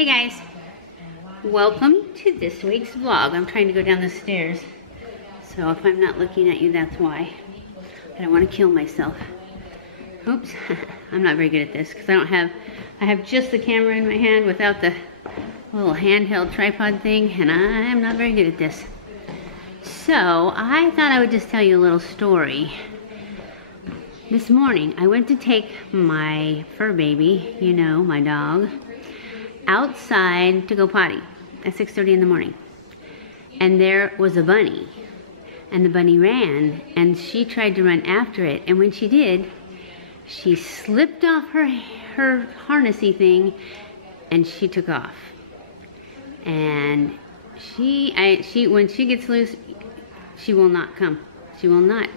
Hey guys, welcome to this week's vlog. I'm trying to go down the stairs, so if I'm not looking at you, that's why. I don't want to kill myself. Oops, I'm not very good at this because I have just the camera in my hand without the little handheld tripod thing, and I'm not very good at this. So I thought I would just tell you a little story. This morning, I went to take my fur baby, you know, my dog, outside to go potty at 6:30 in the morning. And there was a bunny. And the bunny ran, and she tried to run after it. And when she did, she slipped off her harnessy thing, and she took off. And when she gets loose, she will not come. She will not.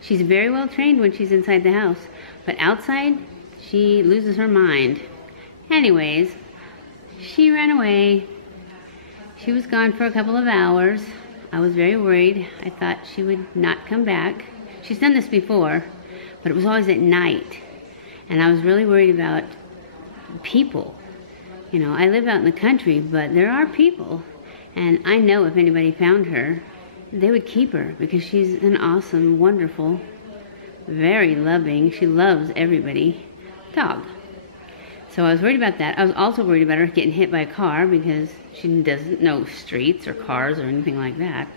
She's very well trained when she's inside the house, but outside, she loses her mind. Anyways, she ran away. She was gone for a couple of hours. I was very worried. I thought she would not come back. She's done this before, but it was always at night. And I was really worried about people. You know, I live out in the country, but there are people. And I know if anybody found her, they would keep her because she's an awesome, wonderful, very loving, she loves everybody, dog. So I was worried about that. I was also worried about her getting hit by a car because she doesn't know streets or cars or anything like that.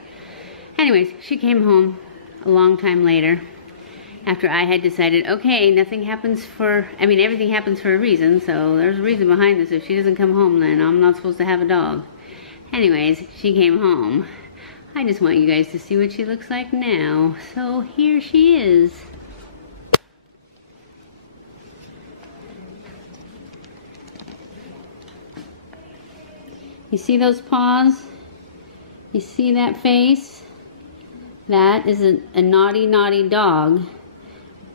Anyways, she came home a long time later after I had decided, okay, everything happens for a reason, so there's a reason behind this. If she doesn't come home, then I'm not supposed to have a dog. Anyways, she came home. I just want you guys to see what she looks like now. So here she is. You see those paws? You see that face? That is a naughty, naughty dog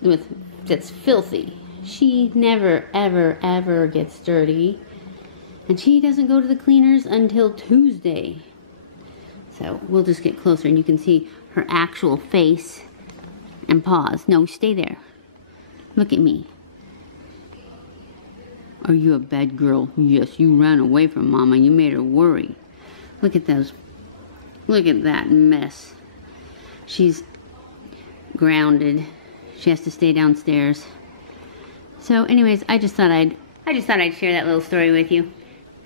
that's filthy. She never, ever, ever gets dirty. And she doesn't go to the cleaners until Tuesday. So we'll just get closer and you can see her actual face and paws. No, stay there. Look at me. Are you a bad girl? Yes, you ran away from Mama. You made her worry. Look at those. Look at that mess. She's grounded. She has to stay downstairs. So anyways, I just thought I'd share that little story with you.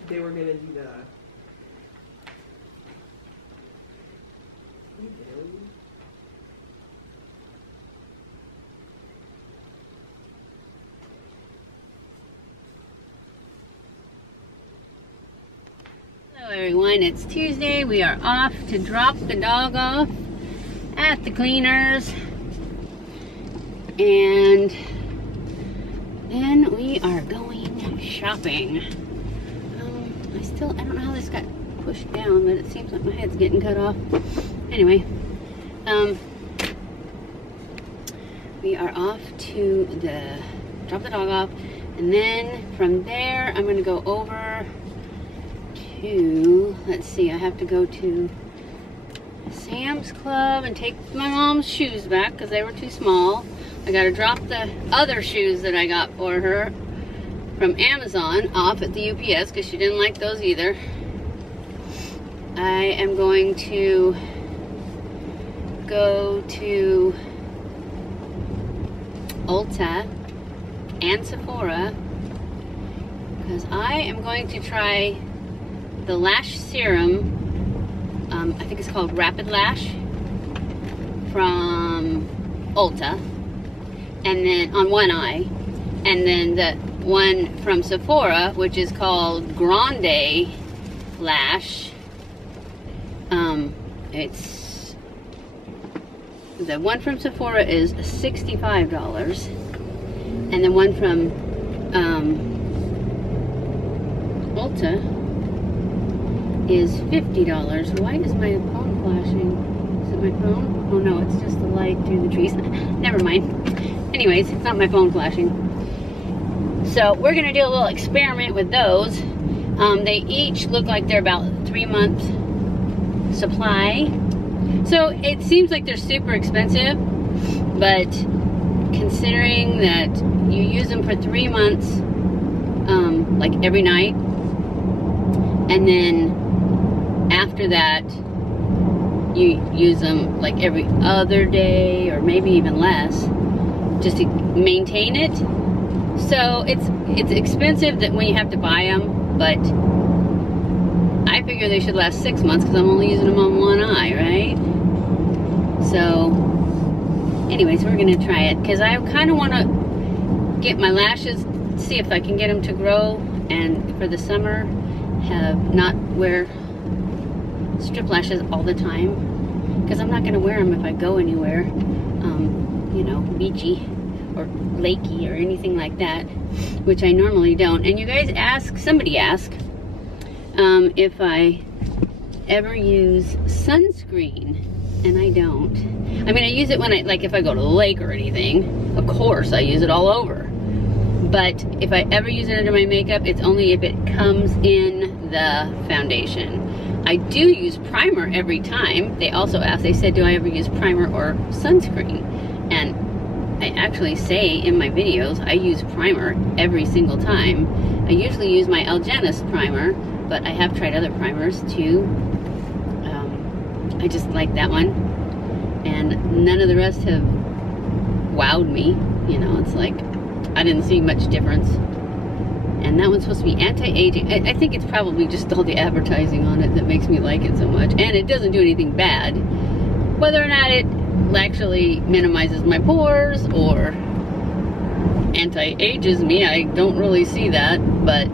They were gonna do that. Hello everyone, it's Tuesday. We are off to drop the dog off at the cleaners. And then we are going shopping. I don't know how this got pushed down, but it seems like my head's getting cut off. Anyway, we are off to drop the dog off, and then from there I'm going to go over to, let's see, I have to go to Sam's Club and take my mom's shoes back because they were too small. I got to drop the other shoes that I got for her from Amazon off at the UPS because she didn't like those either. I am going to go to Ulta and Sephora because I am going to try the lash serum. I think it's called Rapid Lash from Ulta, and then on one eye, and then the one from Sephora, which is called Grande Lash. It's the one from Sephora is $65, and the one from Ulta is $50. Why is my phone flashing? Is it my phone? Oh no, it's just the light through the trees. Never mind. Anyways, it's not my phone flashing. So we're gonna do a little experiment with those. They each look like they're about 3-month supply. So it seems like they're super expensive, but considering that you use them for 3 months, like every night, And then after that, you use them like every other day or maybe even less, just to maintain it. So it's expensive that when you have to buy them, but I figure they should last 6 months because I'm only using them on one eye, right? So anyways, we're gonna try it because I kind of want to get my lashes, see if I can get them to grow, and for the summer not wear strip lashes all the time, because I'm not going to wear them if I go anywhere, you know, beachy or lakey or anything like that, which I normally don't. And you guys somebody asked if I ever use sunscreen, and I don't. I mean, I use it when if I go to the lake or anything, of course I use it all over. But if I ever use it under my makeup, it's only if it comes in the foundation. I do use primer every time. They also asked, they said, do I ever use primer or sunscreen? And I actually say in my videos, I use primer every single time. I usually use my Algenist primer, but I have tried other primers too. I just like that one. And none of the rest have wowed me. You know, it's like, I didn't see much difference. And that one's supposed to be anti-aging. I think it's probably just all the advertising on it that makes me like it so much. And it doesn't do anything bad. Whether or not it actually minimizes my pores or anti-ages me, I don't really see that. But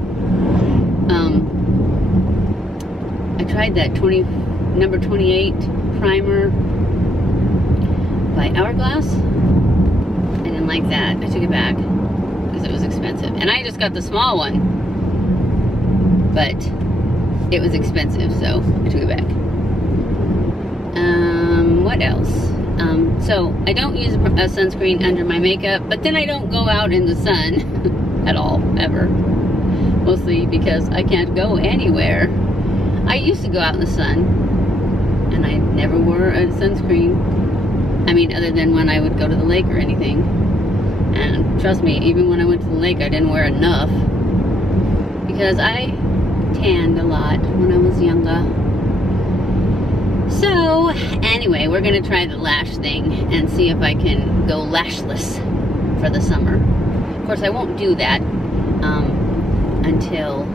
I tried that number 28 primer by Hourglass. I didn't like that. I took it back because it was expensive. And I just got the small one, but it was expensive, so I took it back. What else? So I don't use a sunscreen under my makeup, but then I don't go out in the sun at all, ever. Mostly because I can't go anywhere. I used to go out in the sun, and I never wore a sunscreen. I mean, other than when I would go to the lake or anything. And trust me, even when I went to the lake, I didn't wear enough, because I tanned a lot when I was younger. So anyway, we're gonna try the lash thing and see if I can go lashless for the summer. Of course, I won't do that until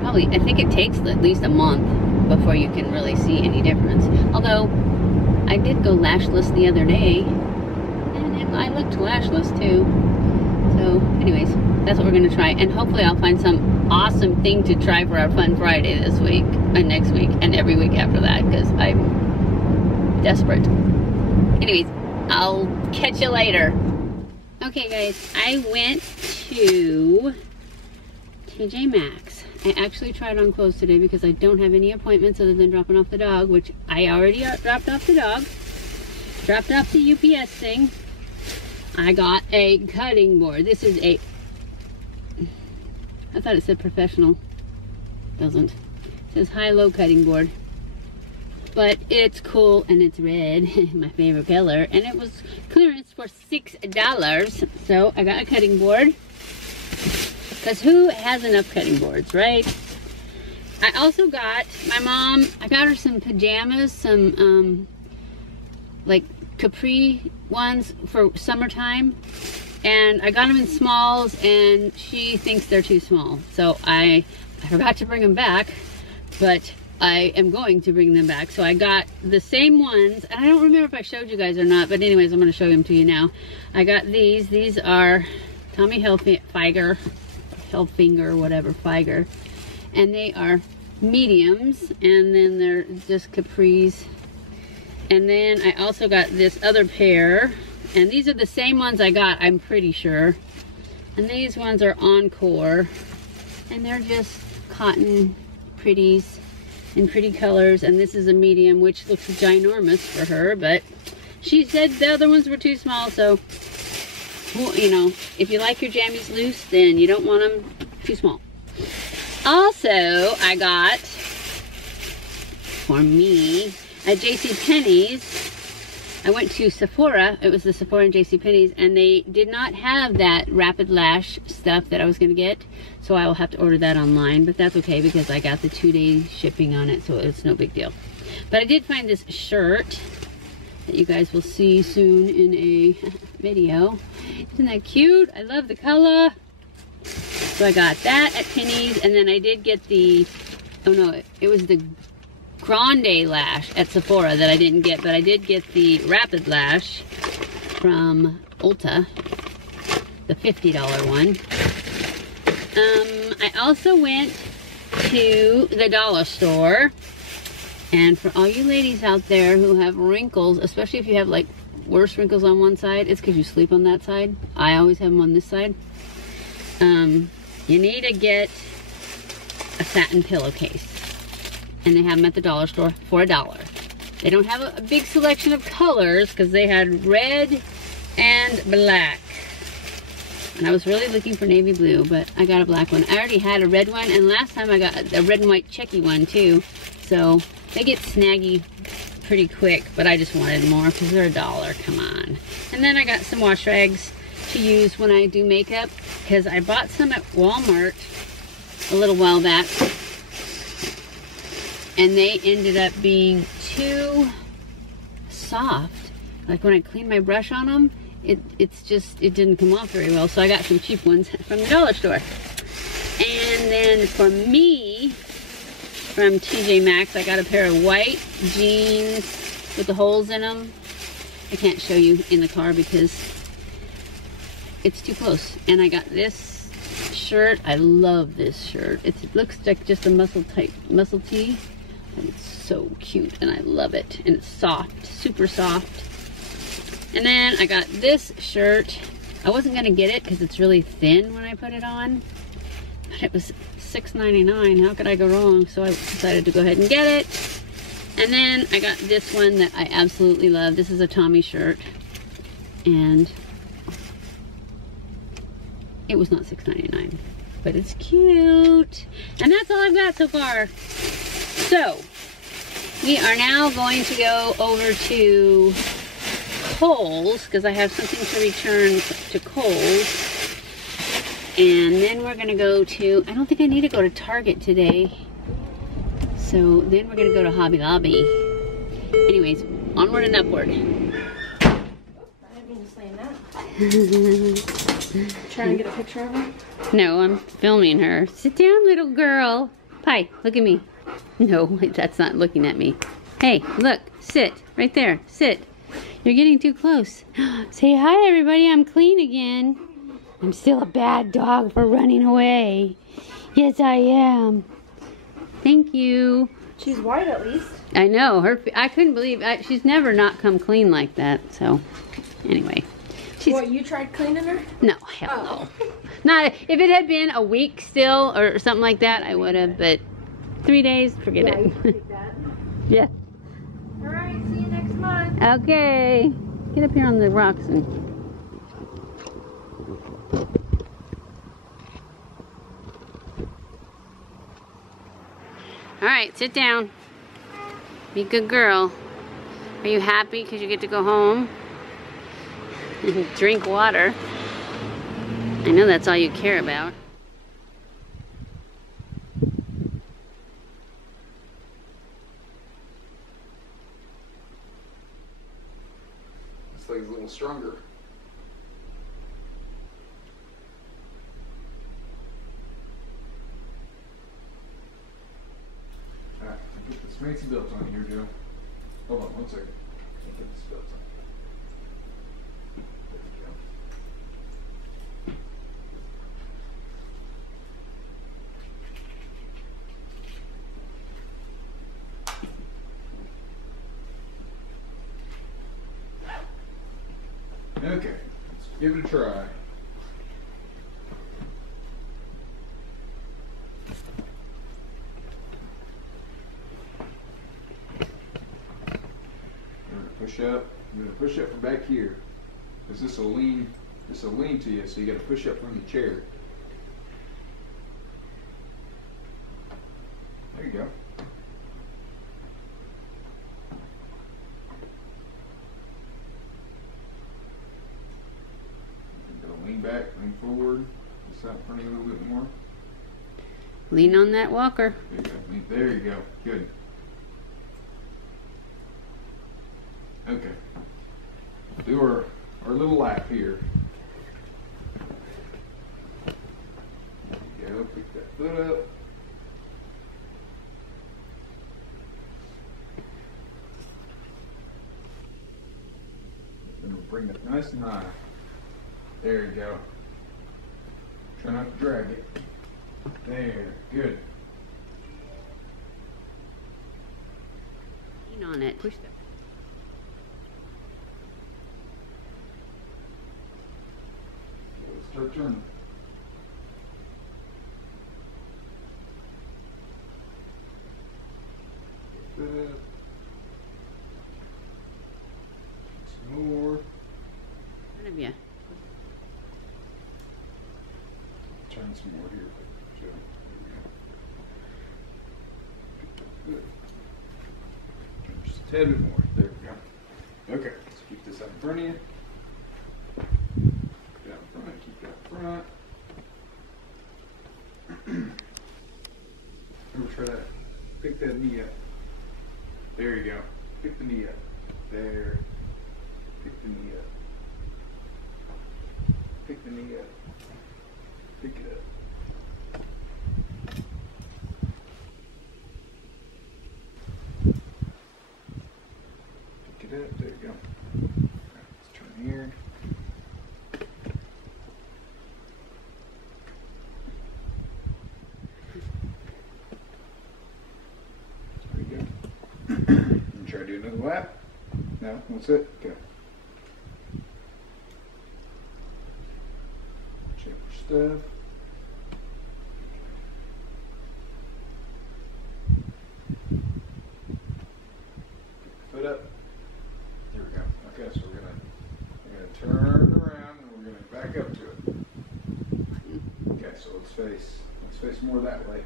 probably, I think it takes at least a month before you can really see any difference. Although I did go lashless the other day, and I looked lashless too. So anyways, that's what we're gonna try, and hopefully I'll find some awesome thing to try for our Fun Friday this week, and next week, and every week after that, because I'm desperate. Anyways, I'll catch you later. Okay guys, I went to TJ Maxx. I actually tried on clothes today because I don't have any appointments other than dropping off the dog, which I already dropped off the dog. Dropped off the UPS thing. I got a cutting board. This is a, I thought it said professional. Doesn't. It says high-low cutting board. But it's cool and it's red, my favorite color. And it was clearance for $6. So I got a cutting board. Because who has enough cutting boards, right? I also got, my mom, I got her some pajamas, some like capri ones for summertime. And I got them in smalls, and she thinks they're too small. So I forgot to bring them back, but I am going to bring them back. So I got the same ones, and I don't remember if I showed you guys or not, but anyways, I'm going to show them to you now. I got these. These are Tommy Hilfiger, whatever, Figer. And they are mediums, and then they're just capris. And then I also got this other pair, and these are the same ones I got, I'm pretty sure. And these ones are Encore, and they're just cotton pretties in pretty colors. And this is a medium, which looks ginormous for her, but she said the other ones were too small. So, well, you know, if you like your jammies loose, then you don't want them too small. Also, I got, for me, at JCPenney's, I went to Sephora. It was the Sephora and JCPenney's, and they did not have that rapid lash stuff that I was gonna get. So I will have to order that online, but that's okay because I got the 2-day shipping on it, so it's no big deal. But I did find this shirt that you guys will see soon in a video. Isn't that cute? I love the color. So I got that at Penny's, and then I did get the, oh no, it was the Grande lash at Sephora that I didn't get, but I did get the Rapid Lash from Ulta, the $50 one. I also went to the dollar store, and for all you ladies out there who have wrinkles, especially if you have like worse wrinkles on one side, it's because you sleep on that side. I always have them on this side. You need to get a satin pillowcase, and they have them at the dollar store for $1. They don't have a big selection of colors because they had red and black, and I was really looking for navy blue, but I got a black one. I already had a red one, and last time I got a red and white checky one too, so they get snaggy pretty quick, but I just wanted more because they're $1. Come on. And then I got some wash rags to use when I do makeup, because I bought some at Walmart a little while back, and they ended up being too soft. Like when I cleaned my brush on them, it didn't come off very well. So I got some cheap ones from the dollar store. And then for me, from TJ Maxx, I got a pair of white jeans with the holes in them. I can't show you in the car because it's too close. And I got this shirt. I love this shirt. It looks like just a muscle tee, and it's so cute, and I love it. And it's soft, super soft. And then I got this shirt. I wasn't gonna get it because it's really thin when I put it on, but it was $6.99. How could I go wrong? So I decided to go ahead and get it. And then I got this one that I absolutely love. This is a Tommy shirt, and it was not $6.99, but it's cute. And that's all I've got so far. So we are now going to go over to Kohl's because I have something to return to Kohl's. And then we're gonna go to, I don't think I need to go to Target today. So then we're gonna go to Hobby Lobby. Anyways, onward and upward. I didn't mean to slam that. Trying to get a picture of her? No, I'm filming her. Sit down, little girl. Hi, look at me. No, that's not looking at me. Hey, look, sit, right there, sit. You're getting too close. Say hi, everybody, I'm clean again. I'm still a bad dog for running away. Yes, I am. Thank you. She's white at least. I know, I couldn't believe, she's never not come clean like that, so anyway. What, you tried cleaning her? No, hell no. Not, if it had been a week still or something like that, I would have, but 3 days, forget it. You can take that. Yeah. Alright, see you next month. Okay. Get up here on the rocks and... Alright, sit down. Be a good girl. Are you happy because you get to go home and drink water? I know that's all you care about. This leg's a little stronger. Alright, put this fancy belt on here, Joe. Hold on 1 second. I'll put this belt on. Okay, let's give it a try. We're gonna push up. I'm gonna push up from back here, because this will lean to you, so you got to push up from the chair. There you go. forward. Just out in front of you a little bit more. Lean on that walker. There you go. There you go. Good. Okay. Do our little lap here. There you go. Pick that foot up. Then we'll bring it nice and high. There you go. Try not to drag it. There. Good. Lean on it. Push that. Let's start turning. Good. Some more. In front of you. Turn some more here. So, there we go. Good. Turn just a tad bit more. There we go. Okay, let's keep this up in front of you. Keep that in front. Keep that in front. We'll try to pick that knee up. There you go. Pick the knee up. There. Pick the knee up. Pick the knee up. Pick it up. Pick it up. There you go. Right, let's turn here. There you go. And try to do another lap. No, that's it. Okay. Check your stuff. Foot up. There we go. Okay, so we're gonna turn around and we're gonna back up to it. Okay, so let's face more that way.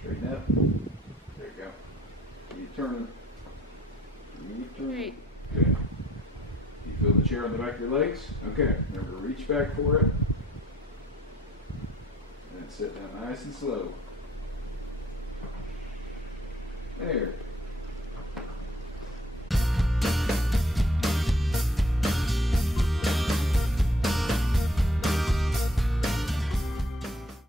Straighten up. There you go. Keep turning. Keep turning. Great. Good. You feel the chair on the back of your legs? Okay. Remember to reach back for it. And sit down nice and slow.